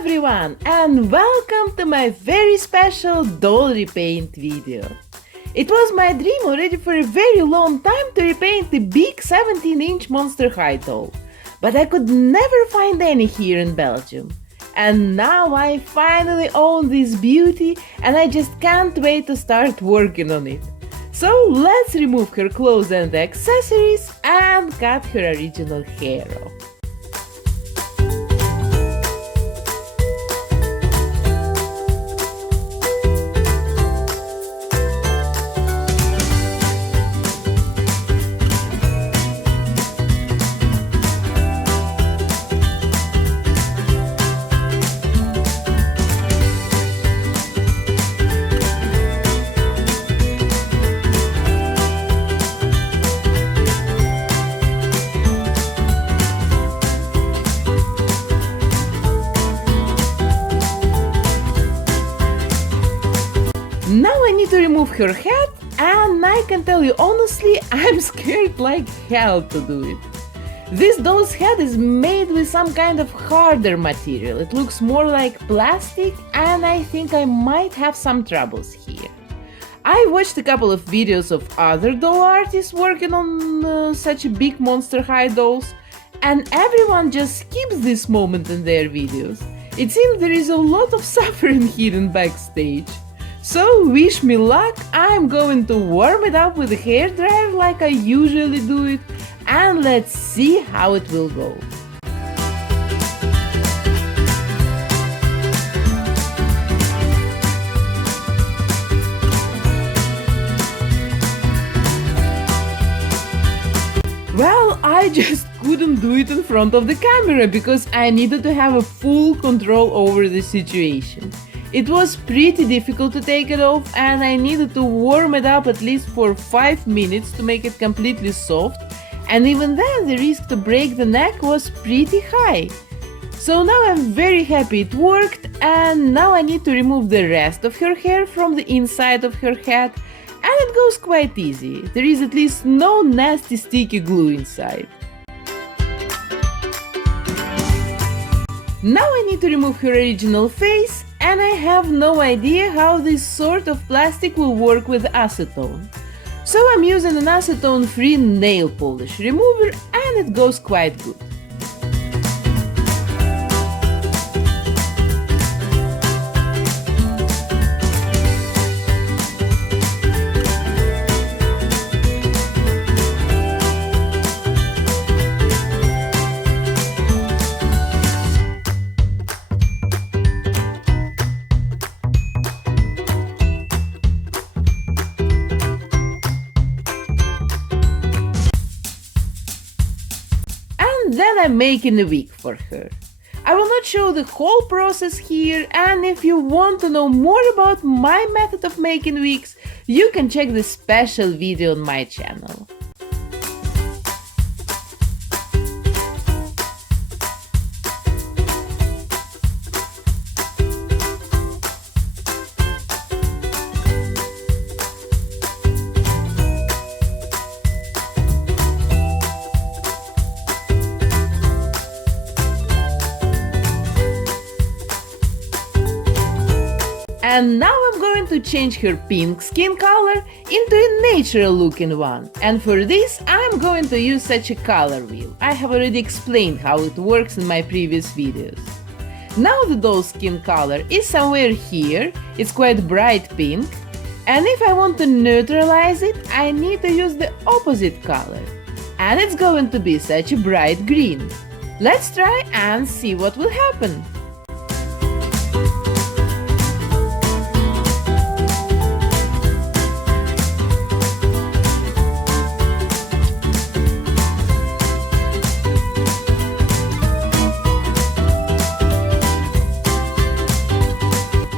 everyone, and welcome to my very special doll repaint video. It was my dream already for a very long time to repaint the big 17-inch Monster High doll, but I could never find any here in Belgium. And now I finally own this beauty and I just can't wait to start working on it. So let's remove her clothes and accessories and cut her original hair off. Now I need to remove her head, and I can tell you honestly, I'm scared like hell to do it. This doll's head is made with some kind of harder material. It looks more like plastic, and I think I might have some troubles here. I watched a couple of videos of other doll artists working on such big Monster High dolls, and everyone just skips this moment in their videos. It seems there is a lot of suffering hidden backstage. So wish me luck, I'm going to warm it up with a hairdryer like I usually do it, and let's see how it will go. Well, I just couldn't do it in front of the camera because I needed to have a full control over the situation. It was pretty difficult to take it off, and I needed to warm it up at least for 5 minutes to make it completely soft, and even then the risk to break the neck was pretty high. So now I'm very happy it worked, and now I need to remove the rest of her hair from the inside of her head, and it goes quite easy. There is at least no nasty sticky glue inside. Now I need to remove her original face, and I have no idea how this sort of plastic will work with acetone. So I'm using an acetone-free nail polish remover, and it goes quite good. Then I'm making a wig for her. I will not show the whole process here, and if you want to know more about my method of making wigs, you can check the special video on my channel. And now I'm going to change her pink skin color into a natural looking one. And for this I'm going to use such a color wheel. I have already explained how it works in my previous videos. Now the doll's skin color is somewhere here, it's quite bright pink. And if I want to neutralize it, I need to use the opposite color. And it's going to be such a bright green. Let's try and see what will happen.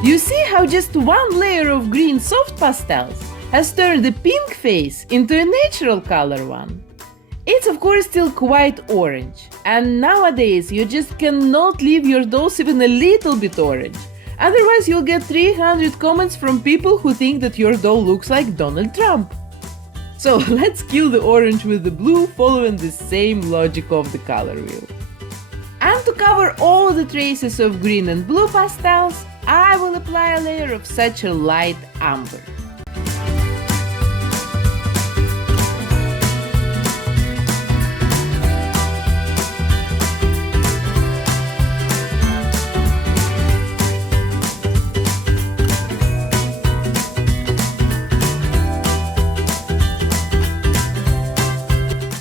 You see how just one layer of green soft pastels has turned the pink face into a natural color one. It's of course still quite orange, and nowadays you just cannot leave your dolls even a little bit orange. Otherwise you'll get 300 comments from people who think that your doll looks like Donald Trump. So let's kill the orange with the blue following the same logic of the color wheel. And to cover all the traces of green and blue pastels, I will apply a layer of such a light amber.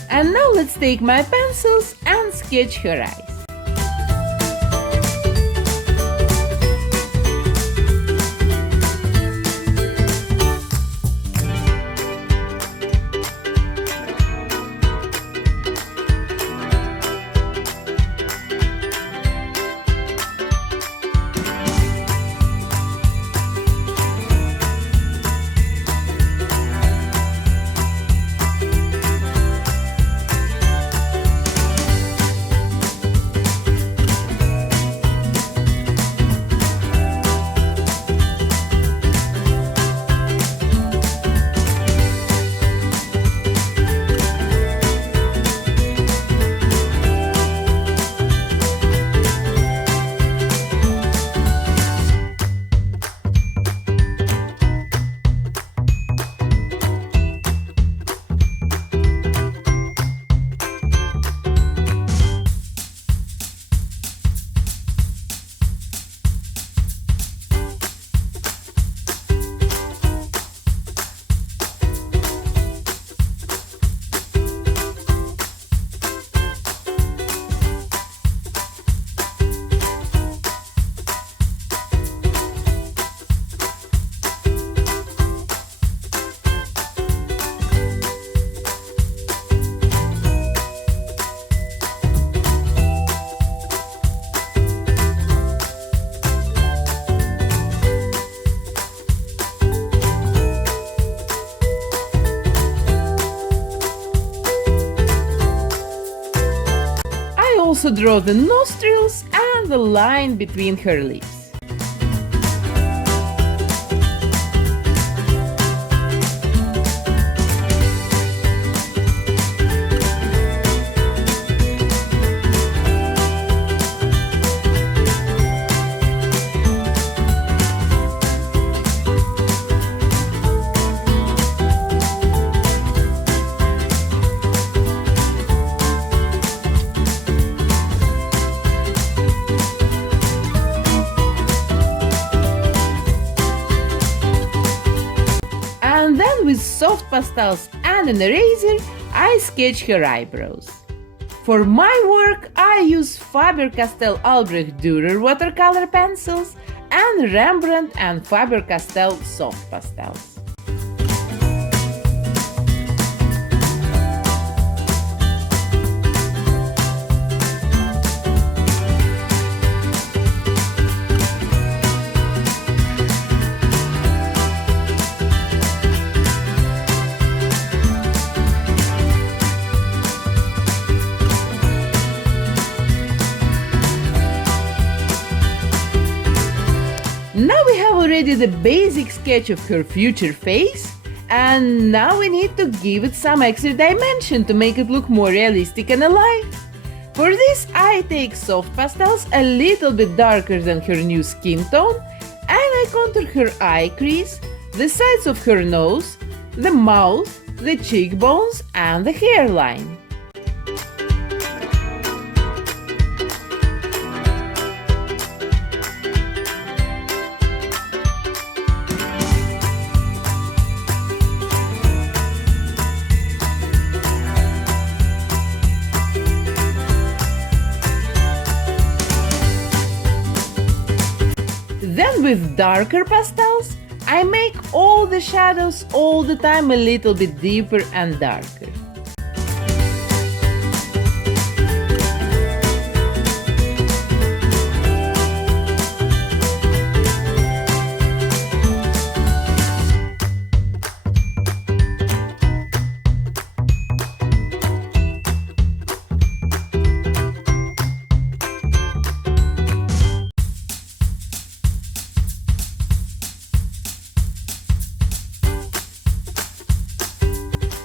And now let's take my pencils and sketch her eyes. Also draw the nostrils and the line between her lips. And then with soft pastels and an eraser, I sketch her eyebrows. For my work, I use Faber-Castell Albrecht Dürer watercolor pencils and Rembrandt and Faber-Castell soft pastels. Now we have already the basic sketch of her future face, and now we need to give it some extra dimension to make it look more realistic and alive. For this, I take soft pastels a little bit darker than her new skin tone, and I contour her eye crease, the sides of her nose, the mouth, the cheekbones, and the hairline. Then with darker pastels, I make all the shadows all the time a little bit deeper and darker.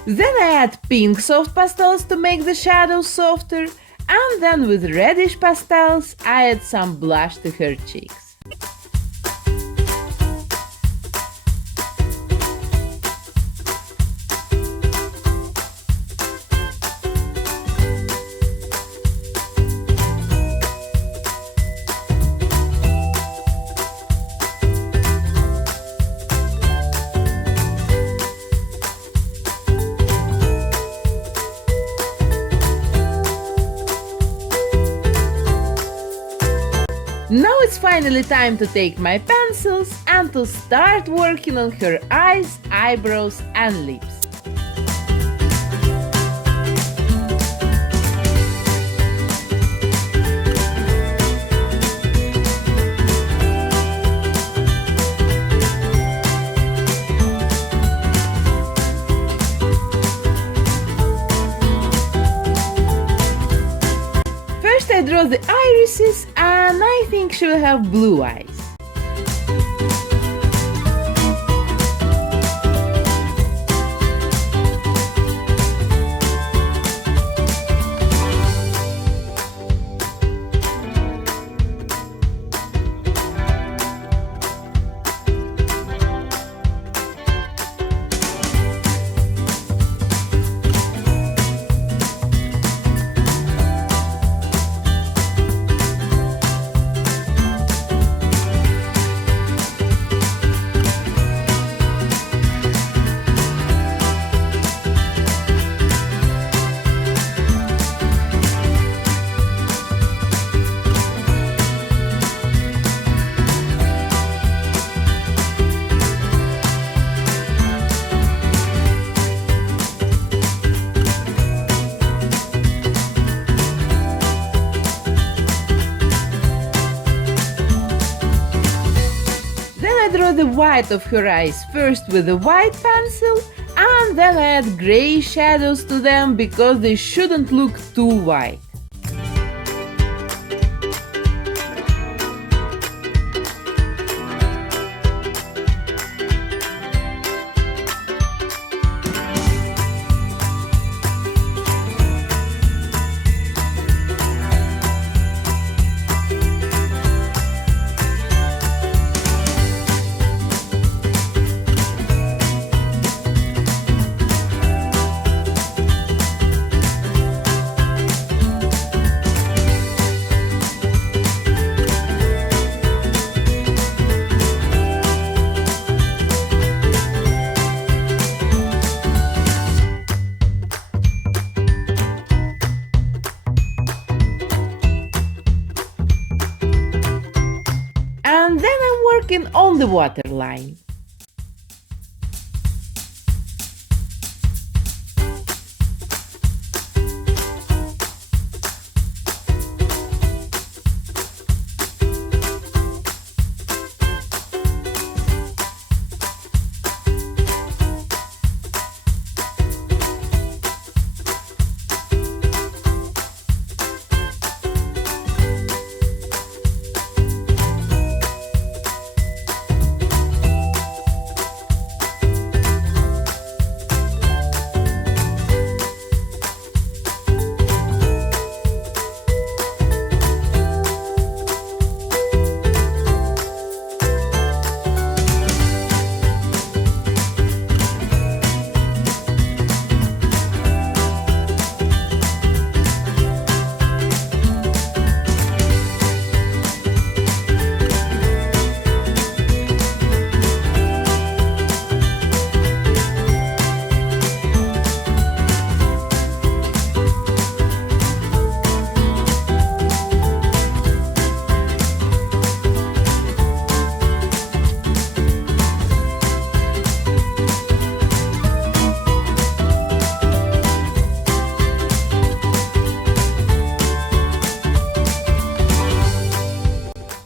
Then I add pink soft pastels to make the shadows softer, and then with reddish pastels I add some blush to her cheeks. Now it's finally time to take my pencils and to start working on her eyes, eyebrows and lips. First I draw the irises and I think she will have blue eyes. I draw the white of her eyes first with a white pencil and then I add grey shadows to them because they shouldn't look too white. And then I'm working on the waterline.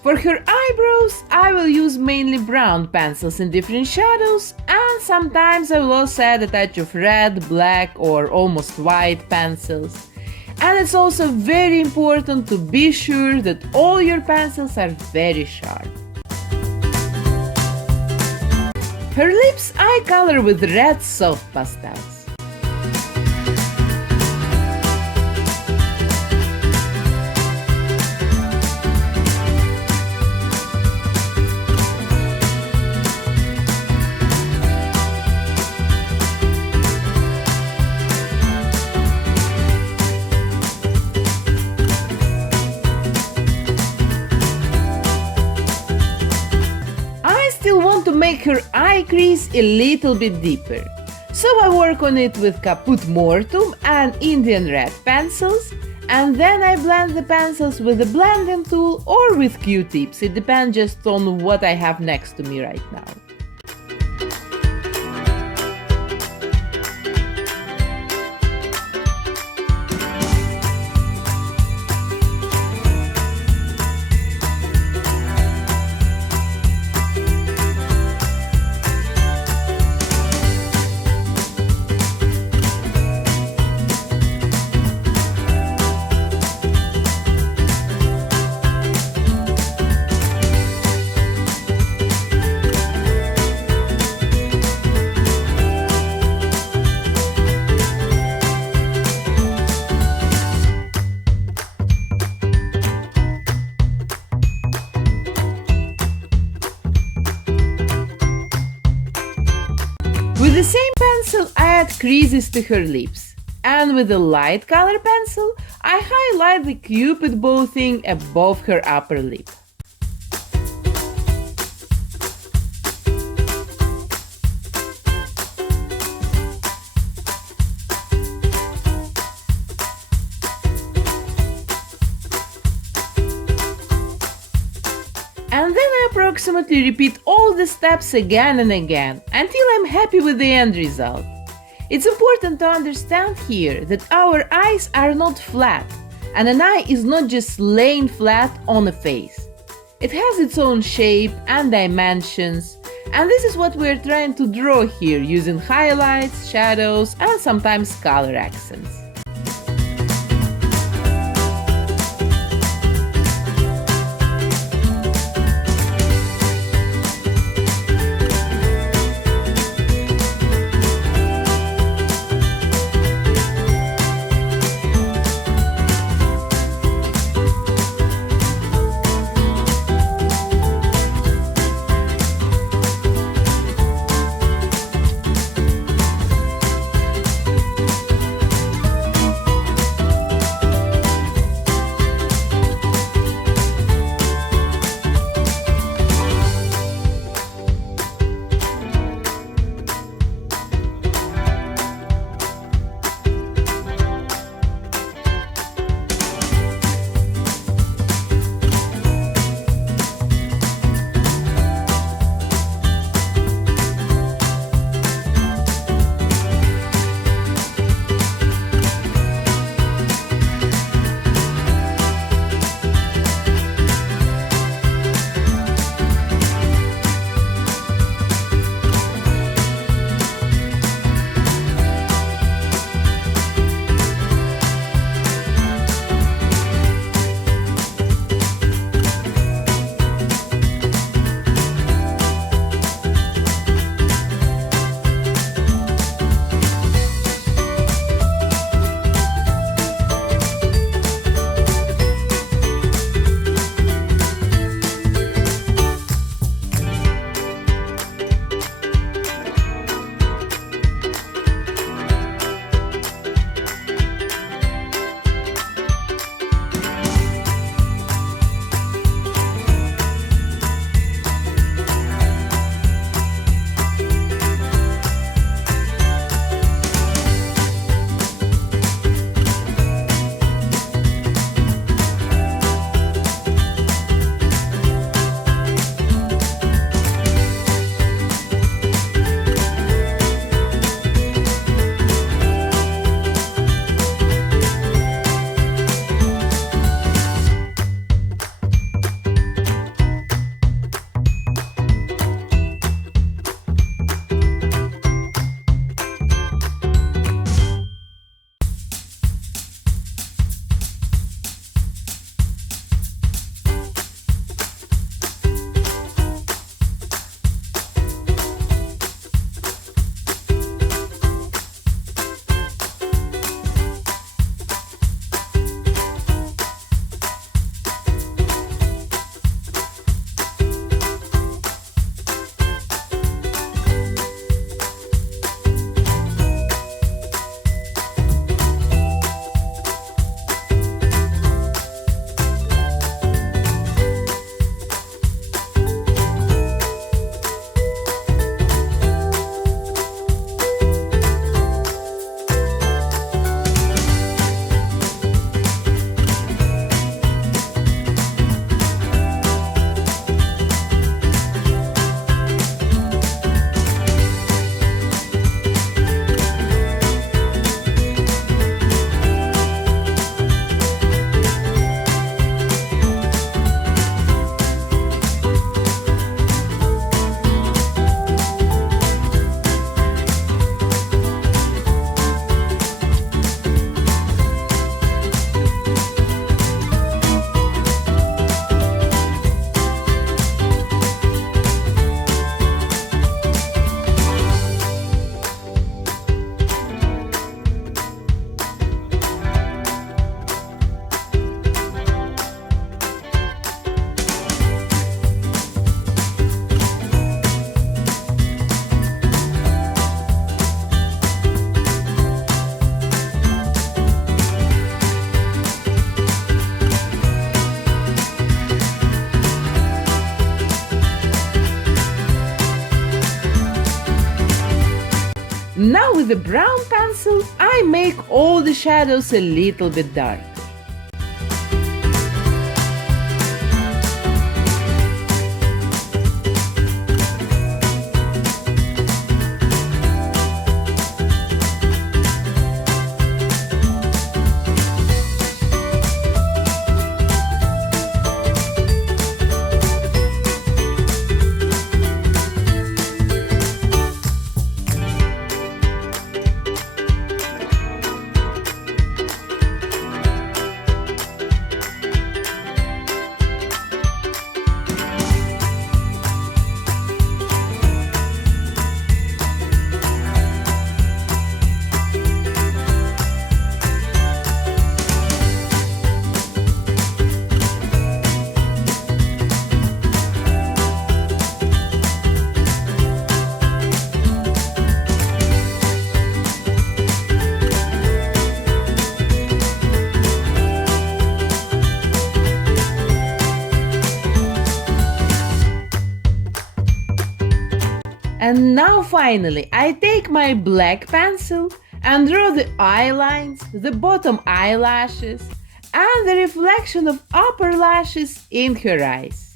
For her eyebrows, I will use mainly brown pencils in different shadows, and sometimes I will also add a touch of red, black or almost white pencils. And it's also very important to be sure that all your pencils are very sharp. Her lips I color with red soft pastels. my crease a little bit deeper. So I work on it with Caput Mortuum and Indian red pencils, and then I blend the pencils with a blending tool or with Q-tips. It depends just on what I have next to me right now. With the same pencil, I add creases to her lips. And with a light color pencil, I highlight the cupid bow thing above her upper lip. And then I approximately repeat all the steps again and again until I'm happy with the end result. It's important to understand here that our eyes are not flat, and an eye is not just laying flat on a face. It has its own shape and dimensions, and this is what we're trying to draw here using highlights, shadows, and sometimes color accents. with the brown pencil, I make all the shadows a little bit darker. And now finally, I take my black pencil and draw the eye lines, the bottom eyelashes, and the reflection of upper lashes in her eyes.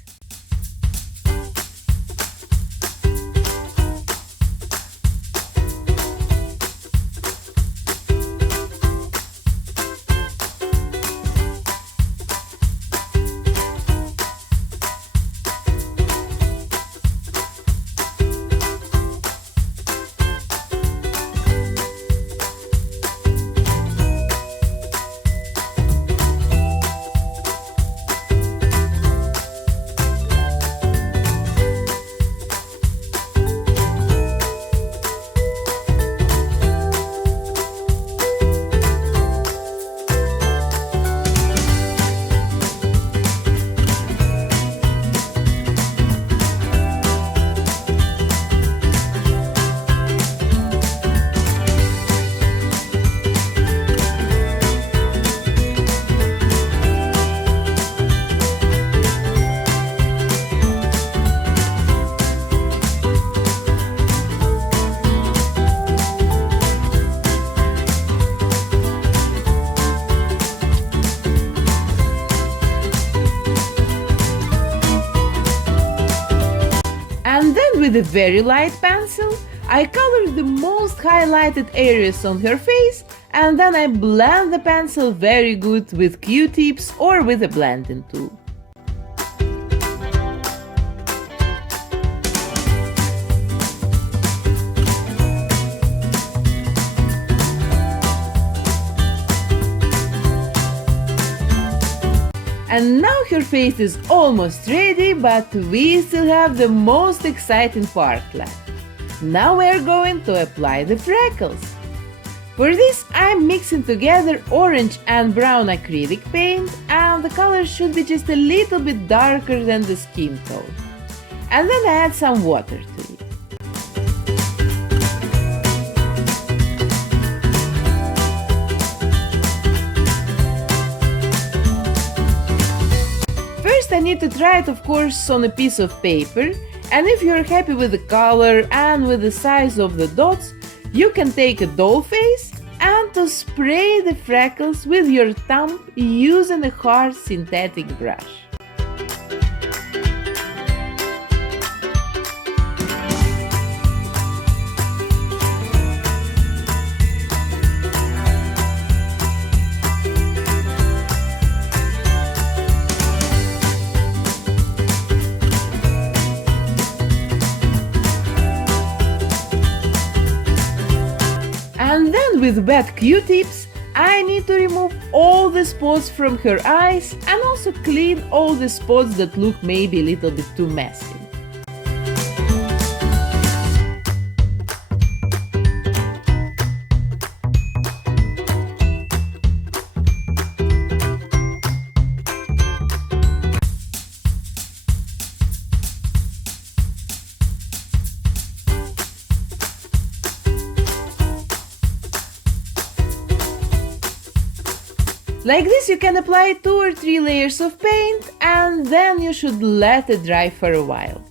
With a very light pencil, I color the most highlighted areas on her face, and then I blend the pencil very good with Q-tips or with a blending tool. And now her face is almost ready, but we still have the most exciting part left. Now we're going to apply the freckles. For this I'm mixing together orange and brown acrylic paint, and the color should be just a little bit darker than the skin tone. And then I add some water to it. I need to try it, of course, on a piece of paper, and if you're happy with the color and with the size of the dots, you can take a doll face and to spray the freckles with your thumb using a hard synthetic brush. And then with wet Q-tips, I need to remove all the spots from her eyes and also clean all the spots that look maybe a little bit too messy. Like this you can apply 2 or 3 layers of paint, and then you should let it dry for a while.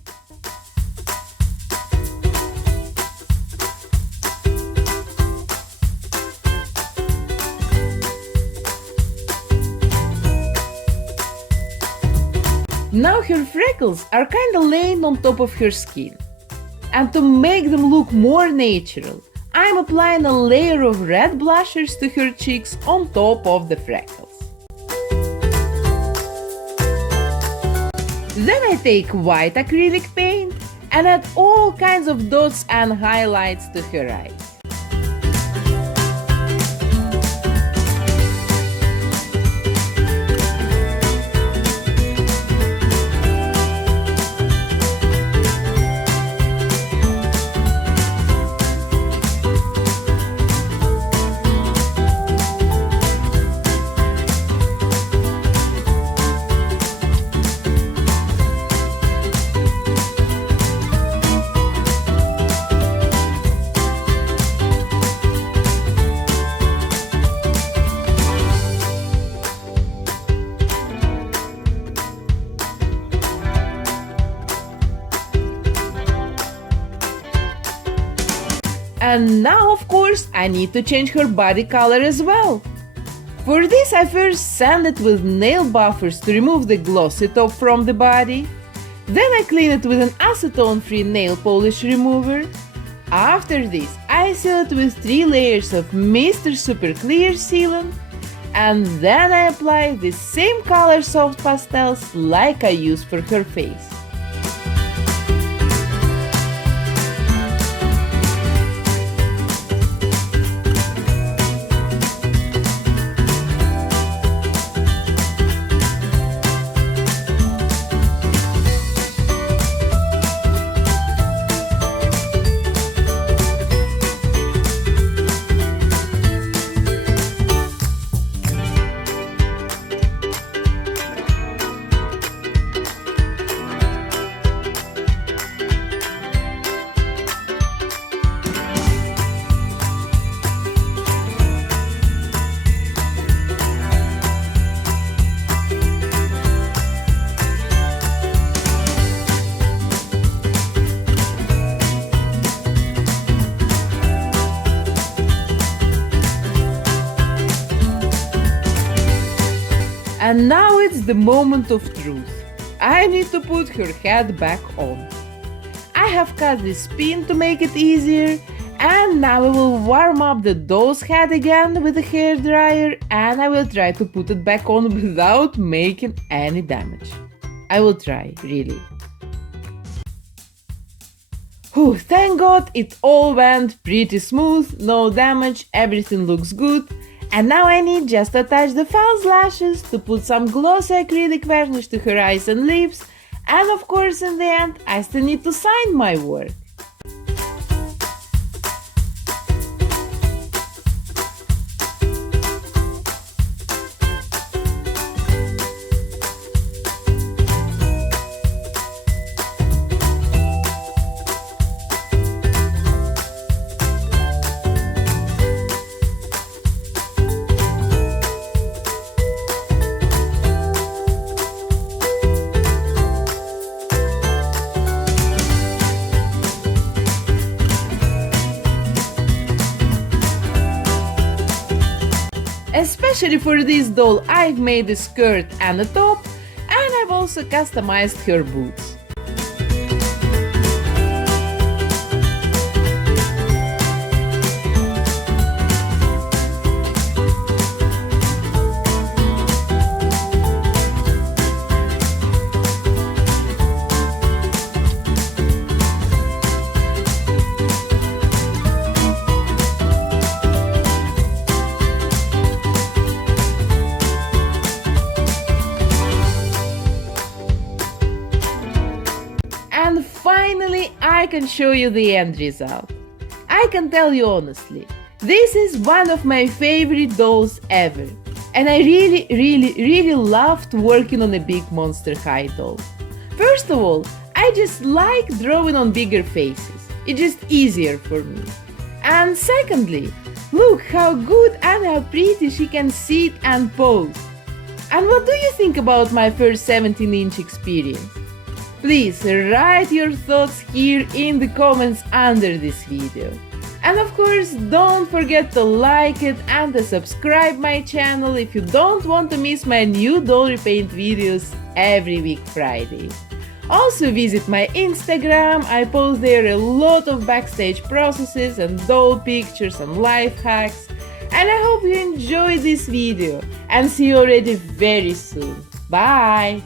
Now her freckles are kinda laying on top of her skin. And to make them look more natural, I'm applying a layer of red blushers to her cheeks on top of the freckles. Then I take white acrylic paint and add all kinds of dots and highlights to her eyes. And now, of course, I need to change her body color as well. For this, I first sand it with nail buffers to remove the glossy top from the body. Then I clean it with an acetone-free nail polish remover. After this, I seal it with 3 layers of Mr. Super Clear sealant. And then I apply the same color soft pastels like I used for her face. And now it's the moment of truth. I need to put her head back on. I have cut this pin to make it easier, and now I will warm up the doll's head again with a hairdryer, and I will try to put it back on without making any damage. I will try, really. Whew, thank God it all went pretty smooth, no damage, everything looks good. And now I need just to attach the false lashes, to put some glossy acrylic varnish to her eyes and lips, and of course in the end I still need to sign my work. Especially for this doll, I've made a skirt and a top, and I've also customized her boots. And finally, I can show you the end result. I can tell you honestly, this is one of my favorite dolls ever. And I really loved working on a big Monster High doll. First of all, I just like drawing on bigger faces. It's just easier for me. And secondly, look how good and how pretty she can sit and pose. And what do you think about my first 17-inch experience? Please write your thoughts here in the comments under this video. And of course, don't forget to like it and to subscribe my channel if you don't want to miss my new doll repaint videos every week Friday. Also visit my Instagram, I post there a lot of backstage processes and doll pictures and life hacks. And I hope you enjoyed this video and see you already very soon. Bye!